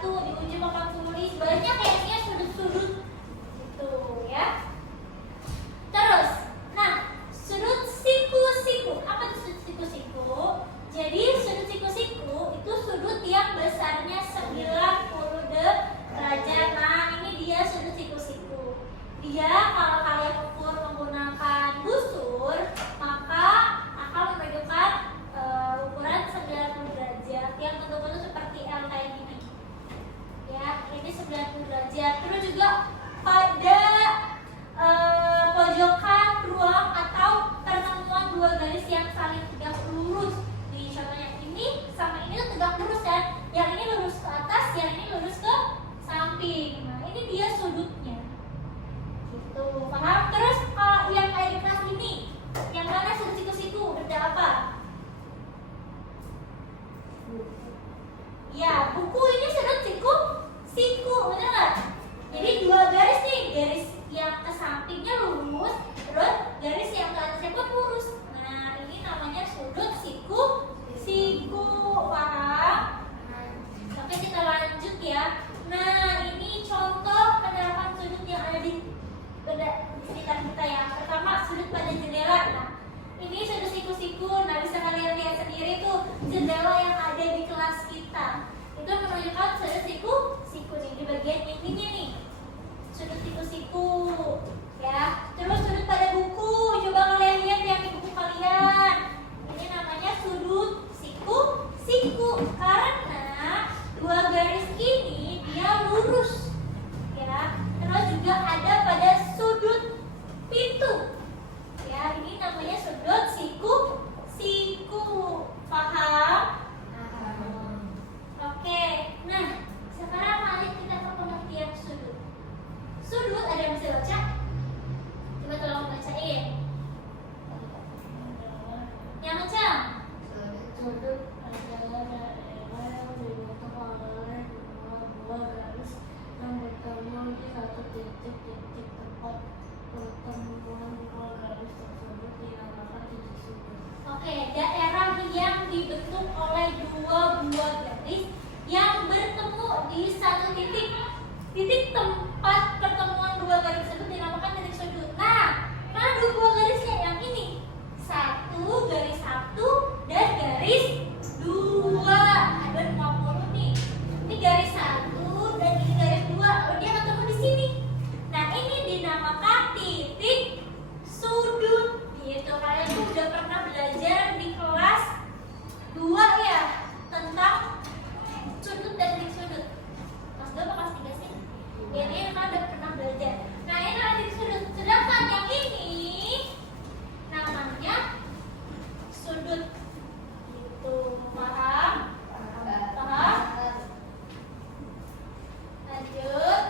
batu, di ujung papan tulis, banyak kayaknya sudut-sudut gitu ya. Terus, nah sudut siku-siku, apa itu sudut siku-siku? Jadi sudut siku-siku itu sudut yang besarnya 90 derajat. Nah ini dia sudut siku-siku. Dia kalau kalian ukur menggunakan busur, maka akan menunjukkan ukuran 90 derajat yang bentuk-bentuk seperti L kayak gini. Ya, ini 90 derajat. Terus juga pada pojokan ruang atau pertemuan dua garis yang saling tegak lurus. Di contohnya ini sama ini tuh tegak lurus kan? Yang ini lurus ke atas, yang ini lurus ke samping. Nah, ini dia sudutnya. Gitu, paham? Terus kalau yang kayak di kelas ini, yang mana sudut siku-siku? Benda apa? Ya, buku ini sudut siku, bener nggak? Jadi dua garis nih, garis yang ke sampingnya lurus, terus garis yang ke atasnya pun lurus. Nah, ini namanya sudut siku, paham? Oke, kita lanjut ya. Nah, ini contoh penerapan sudut yang ada di sekitar kita ya. Pertama, sudut pada jendela. Nah, ini sudut siku-siku. Nah, bisa kalian lihat sendiri tuh jendela yang ada di kelas kita. Itu menunjukkan sudut siku nih di bagian ininya nih. Sudut siku-siku ya. Terus sudut pada buku. Coba kalian lihat yang di buku kalian. Ini namanya sudut siku karena dua garis ini dia lurus ya. Terus juga ada pada sudut pintu ya, ini namanya sudut siku, paham? Oke, nah sekarang mari kita ke pengertian sudut. Sudut ada yang bisa baca? Coba tolong bacain. Yang macam? Sudut adalah daerah yang dibentuk oleh dua garis yang bertemu di satu titik tempat pertemuan dua garis tersebut dinamakan titik sudut. Oke, daerah yang dibentuk oleh dua buah garis yang bertemu di satu titik tempat pertemuan dua garis tersebut dinamakan titik sudut. Nah, mana dua buah garisnya? Yang ini garis satu dan garis dua. Ada 50 nih. Ini garis satu dan ini garis dua. Lalu dia ketemu di sini. Nah, ini dinamakan titik sudut. Gitu. Kalian tuh udah pernah belajar di kelas 2 ya tentang sudut dan titik sudut. Kelas 2 apa kelas 3 sih? Ya, ini kan udah pernah belajar. Nah, ini adalah titik sudut. Sedangkan yang ini namanya sudut. Gitu. Paham? Paham? Lanjut.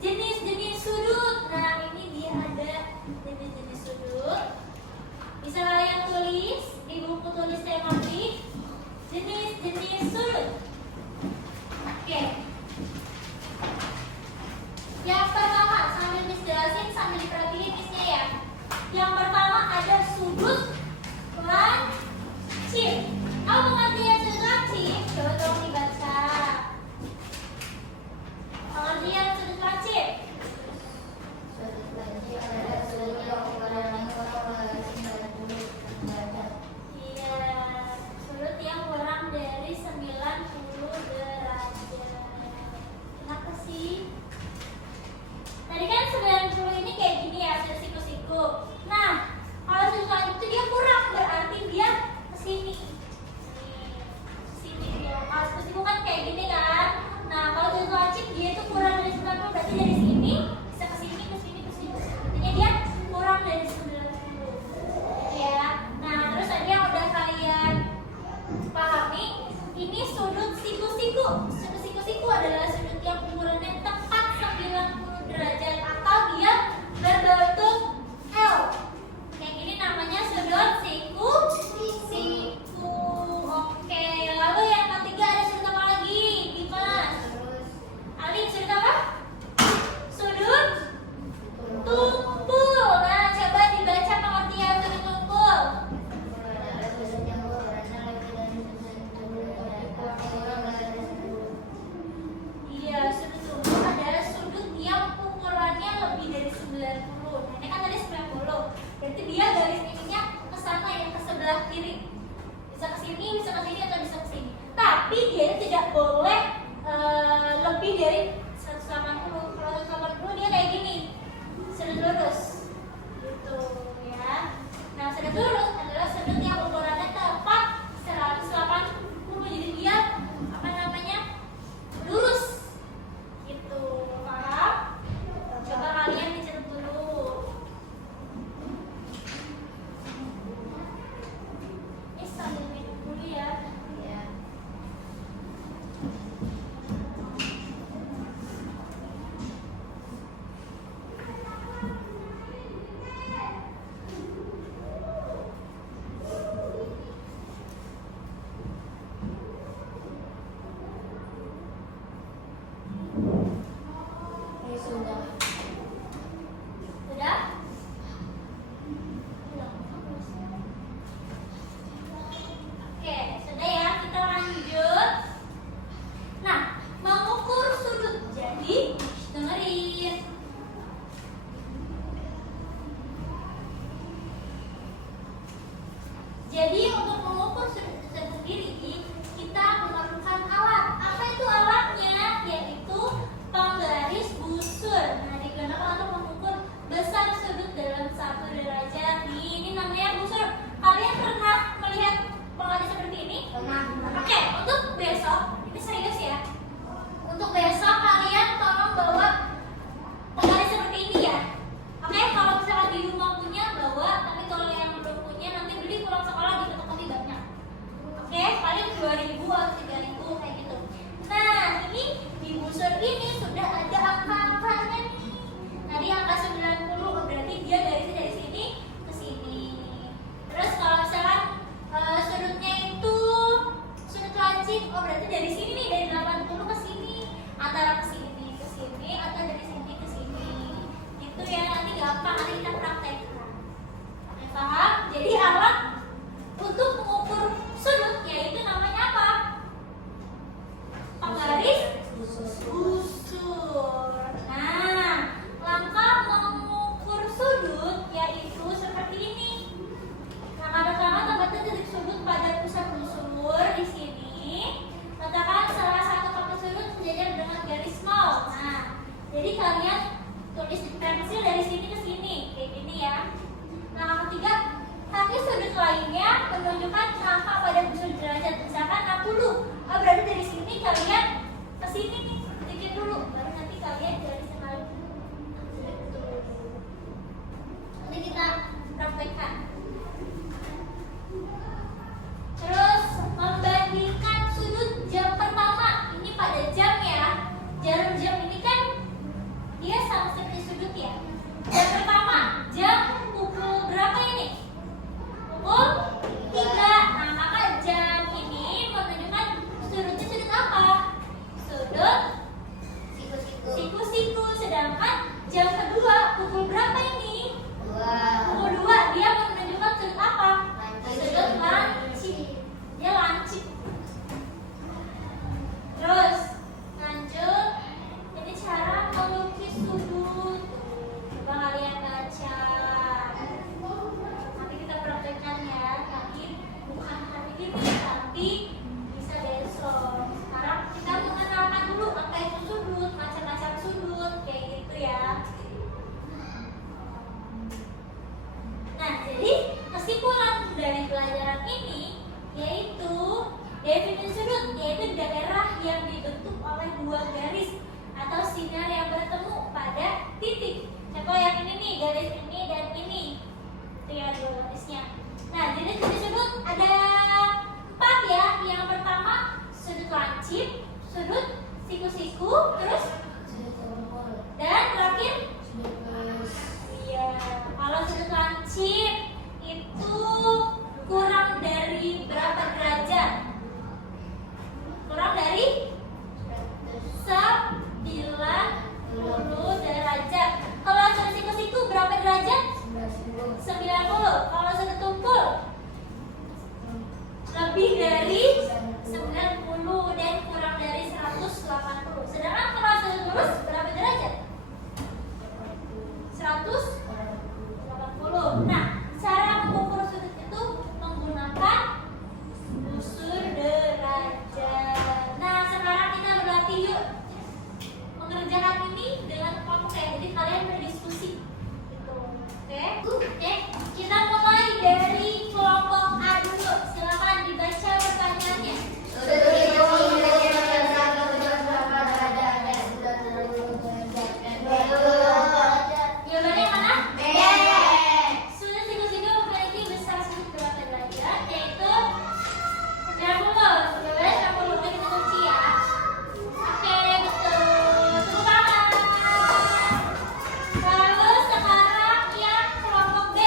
Jenis-jenis sudut. Nah, ini dia ada jenis-jenis sudut. Bisa kalian tulis di buku tulis tematik jenis-jenis sudut. Oke. Yang pertama, sambil Miss jelasin sambil diperhatiin Missnya ya. Yang pertama ada sudut lancip. Apa pengertian sudut lancip? Coba tolong dibaca. Pengertian sudut lancip. Sudut lancip adalah sudut yang ukurannya kurang dari 90 derajat. Iya, sudut yang kurang dari 90 derajat. Kenapa sih? Tadi kan 90 ini kayak gini ya, sudut siku-siku. Nah, kalau sudut lancip itu dia kurang, berarti dia kesini. Sini dong. Kalau siku-siku kan kayak gini kan. Nah, kalau sudut lancip dia itu kurang dari 90, berarti dari sini bisa kesini, kesini, kesini. Artinya dia kurang dari 90. Gitu ya. Nah, terus tadi yang udah kalian pahami, ini sudut siku-siku. Sudut siku-siku adalah sudut yang ukurannya tepat 90 derajat atau dia berbentuk L. Kayak gini namanya sudut siku. Oke, lalu yang ketiga ada sudut apa lagi? Dimas. Ali, sudut apa? Sudut tumpul. Nah, coba dibaca pengertian sudut tumpul. Adalah sudut yang ukurannya lebih dari 90 derajat kurang dari 10. Sudah. Sudah? Oke, sudah ya, kita lanjut. Nah, mengukur sudut. Jadi, dengerin. Jadi, untuk mengukur sudut itu sendiri, kita memerlukan alat. Apa itu alatnya? Yaitu penggaris busur. Nah, digunakan untuk mengukur besar sudut dalam 1 derajat. Ini namanya busur. Kalian pernah melihat penggaris seperti ini? Pernah. Oke, untuk besok, ini serius ya. Untuk besok kalian tolong bawa penggaris seperti ini ya. Oke, kalau misalkan di rumah punya bawa, tapi kalau yang belum punya nanti beli pulang sekolah di toko-toko banyak. Oke, paling 2.000 atau 3.000 kayak gitu. Nah, ini di busur ini sudah ada angka-angkanya nih. Tadi angka 90, berarti dia garisnya dari sini ke sini. Terus kalau misalkan sudutnya itu sudut lancip, oh berarti dari sini nih, dari 80 ke sini, antara ke sini, atau dari sini ke sini. Gitu ya, nanti gampang, nanti kita praktekkan. Oke, paham? Jadi alat untuk mengukur sudut yaitu namanya apa? Penggaris busur. Nah, langkah mengukur sudut yaitu seperti ini. Langkah pertama, tempatkan titik sudut pada pusat busur di sini. Letakkan salah satu kaki sudut sejajar dengan garis mau. Nah, jadi kalian tulis di pensil dari sini ke sini, kayak gini ya. Nah, langkah ketiga, kaki sudut lainnya menunjukkan angka pada busur derajat. Misalkan 60. Oh, berarti dari sini kalian ke sini nih, sedikit dulu, baru nanti kalian garisnya balik. Nanti kita praktekkan. Terus membandingkan sudut jam pertama. Ini pada jam ya. Jarum jam ini kan dia sama seperti sudut ya. Jam pertama, jam pukul berapa ini? Pukul 3. Nah, maka jam ini menunjukkan sudutnya sudut apa? Sudut siku-siku. Sedangkan jam kedua pukul berapa ini? 2. Pukul 2. Dia menunjukkan sudut apa? Lancip. Sudut lancip. Dia lancip. Terus lanjut. Ini cara melukis sudut. Coba kalian baca. Nanti kita praktekkan ya. Nanti bukan hari ini, tapi bisa besok. Sekarang kita mengenalkan dulu apa itu sudut, macam-macam sudut, kayak gitu ya. Nah, jadi kesimpulan dari pelajaran ini yaitu definisi sudut, yaitu daerah yang dibentuk oleh 2 garis atau sinar yang bertemu pada titik. Contoh yang ini nih, garis ini dan ini. Itu ya 2 garisnya. Nah, jenis-jenis sudut ada 4 ya. Yang pertama sudut lancip, sudut siku-siku, terus dan terakhir iya, kalau sudut lancip itu kurang dari berapa derajat? Kurang dari 90 derajat. Kalau sudut siku-siku berapa derajat? 90. Kalau sudut tumpul lebih dari 90 dan kurang dari 180. Sedangkan kalau sudut lurus berapa derajat? 180. Nah, cara mengukur sudut itu menggunakan busur derajat. Nah, sekarang kita berlatih yuk mengerjakan ini dengan kelompok ya. Jadi kalian berdiskusi gitu. Oke, kita mulai dari kelompok A dulu. Silakan dibaca pertanyaannya. Jawabannya mana? Sudut siku-siku memiliki besar sudut berapa derajat? Yaitu 90. Jawabannya 90. Kita kunci ya. Oke, betul. Tepuk tangan. Lalu sekarang yang kelompok B.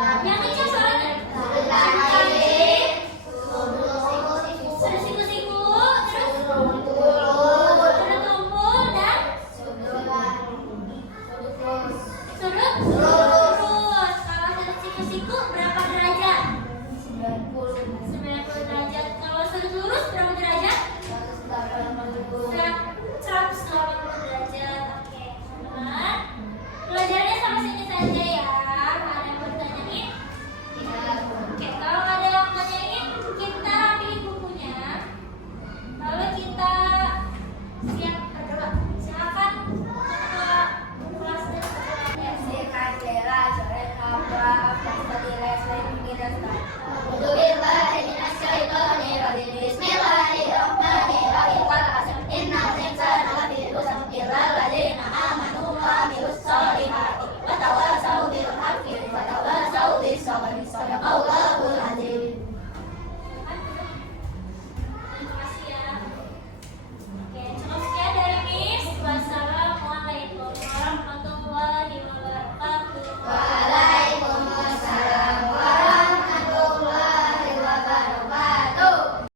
Yang kencang suaranya. Sudut siku-siku, terus sudut tumpul dan sudut lurus. Kalau sudut siku-siku berapa derajat? 90